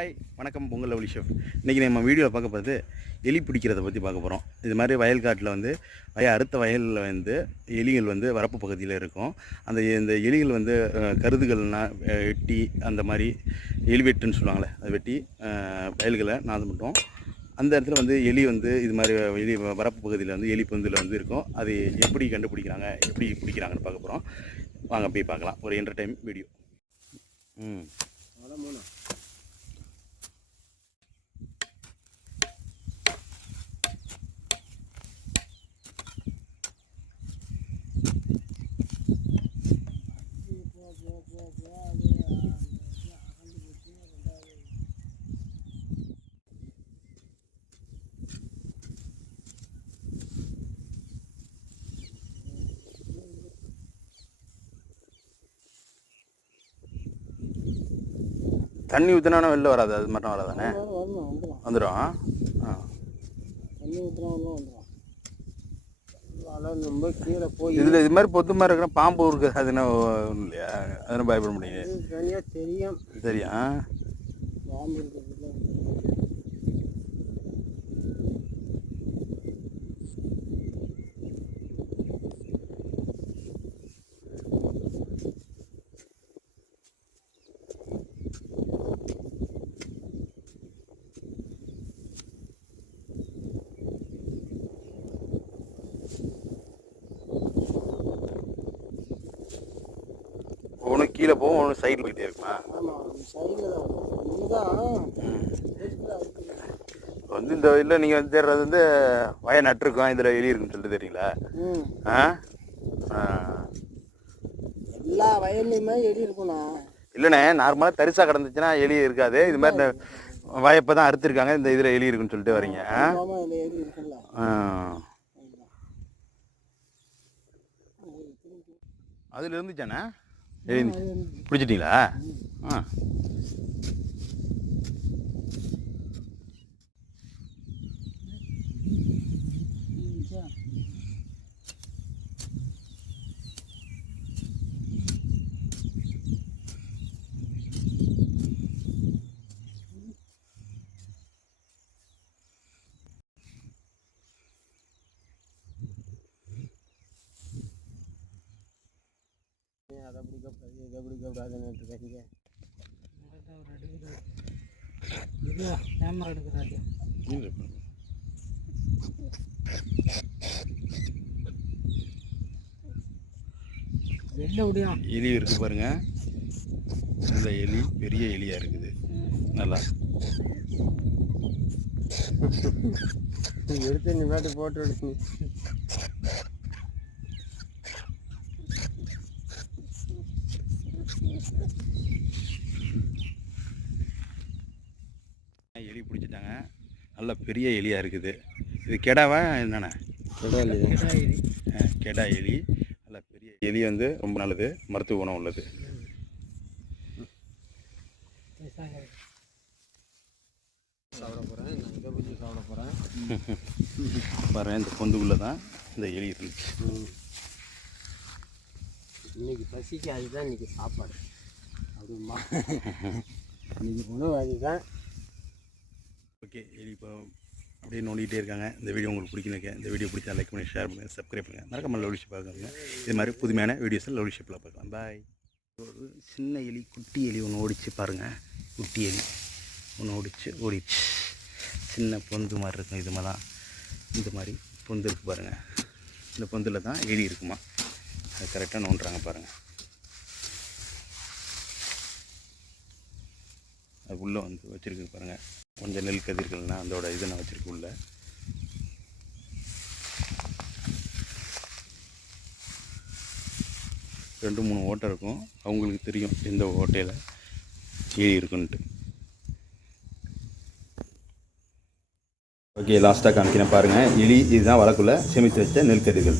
Hi வணக்கம். Pongal lovely chef. இன்றைக்கி நம்ம வீடியோவில் பார்க்க போகிறது எலி பிடிக்கிறத பற்றி பார்க்க போகிறோம் இது மாதிரி வயல்காட்டில் வந்து வய அறுத்த வயலில் வந்து எலிகள் வந்து வரப்பு பகுதியில் இருக்கும். அந்த இந்த எலிகள் வந்து கருதுகள்னால் வெட்டி அந்த மாதிரி எலிவெட்டுன்னு சொல்லுவாங்களே அதை வெட்டி வயல்களை நாசம் பண்ணுவோம் அந்த இடத்துல வந்து எலி வந்து இது மாதிரி எலி வரப்பு பகுதியில் வந்து எலி பந்தில் வந்து இருக்கும். அது எப்படி கண்டுபிடிக்கிறாங்க எப்படி பிடிக்கிறாங்கன்னு பார்க்க போகிறோம் வாங்க போய் பார்க்கலாம். ஒரு என்டர்டைன் வீடியோ ம். தண்ணி ஊற்றினா வெளில வராது அது மட்டும் வராதானே? வந்துடும் வந்துடும் ஆ. தண்ணி வந்துடும் அதெல்லாம் ரொம்ப கீழே போய் இதில் இது மாதிரி பொத்து மாதிரி இருக்கிற பாம்பு இருக்குது அது என்ன ஒண்ணும் இல்லையா? அதெல்லாம் பயப்பட முடியாது. தெரியும். சரியா பாம்பு இருக்கிறதுல ஒன்று கீழே போகும் ஒன்று சைடில் போயிட்டே இருக்குமா? வந்து இந்த இல்லை நீங்கள் வந்து தேடுறது வந்து வய நட்டுருக்கோம் இதில் எலி இருக்குன்னு சொல்லிட்டு தெரியுங்களா? ம். ஆ. எல்லா வயல்லையுமே எடி இருக்குண்ணா இல்லைண்ணே நார்மலாக தரிசாக கிடந்துச்சுன்னா எலி இருக்காது. இது மாதிரி இந்த வயப்போ தான் அறுத்துருக்காங்க இந்த இதில் எலி இருக்குன்னு சொல்லிட்டு வரீங்க. ஆ? இதில் அதில் இருந்துச்சாண்ணே? பிடிச்சிட்டிங்களா? ஆ. அதை பிடிக்கக்கூடாது இதை பிடிக்கக்கூடாதுன்னு இருக்காங்க கேமரா எடுக்கிறாங்க வெளில விடியா எலி இருக்கு பாருங்க. இந்த எலி பெரிய எலியா இருக்குது. நல்லா. எடுத்து நீ பாட்டு போட்டு விடு எலி பிடிச்சிட்டாங்க. நல்ல பெரிய எலியா இருக்குது. இது கெடாவா என்னண்ணே? ஆ, கெடா எலி. நல்ல பெரிய எலி வந்து ரொம்ப நல்லது. மருத்துவ குணம் உள்ளது. சாப்பிட போகிறேன் நான் இதை பற்றி சாப்பிட போகிறேன் பாருங்க இந்த பொந்துக்குள்ளே தான் இந்த எலி இருந்துச்சு. இன்னைக்கு பசிக்கு அதுதான் இன்னைக்கு சாப்பாடு. இன்னைக்கு உணவு அதுதான் ஓகே எலி இப்போ அப்படியே நோண்டிகிட்டே இருக்காங்க. இந்த வீடியோ உங்களுக்கு பிடிக்கணும் இந்த வீடியோ பிடிச்சா லைக் பண்ணி ஷேர் பண்ணுங்கள் சப்ஸ்கிரைப் பண்ணுங்கள் மறக்காம லவ்லி ஷிப் பார்க்குறீங்க இது மாதிரி புதுமையான வீடியோஸில் லவ்லி ஷிப்பில் பார்க்கலாம். பாய் ஒரு சின்ன எலி குட்டி எலி ஒன்று ஓடிச்சு பாருங்கள் குட்டி எலி. ஒன்று ஓடிச்சு ஓடிச்சு. சின்ன பொந்து மாதிரி இருக்கும். இது மாதிரிலாம் இந்த மாதிரி பொந்து இருக்கு பாருங்கள் இந்த பொந்தில் தான் எலி இருக்குமா? அது கரெக்டாக நோண்டுறாங்க பாருங்கள் அது உள்ளே வந்து வச்சுருக்கு பாருங்கள் கொஞ்சம் நெல் கதிர்கள்னால் அதோட இது நான் வச்சுருக்கு உள்ள. ரெண்டு மூணு ஓட்டை இருக்கும். அவங்களுக்கு தெரியும் எந்த ஓட்டையில் எலி இருக்குன்ட்டு. ஓகே லாஸ்ட்டாக காமிக்கிறேன் பாருங்கள் எலி இதுதான் வளர்க்குள்ள சேமித்து வச்ச நெல் கதிர்கள்.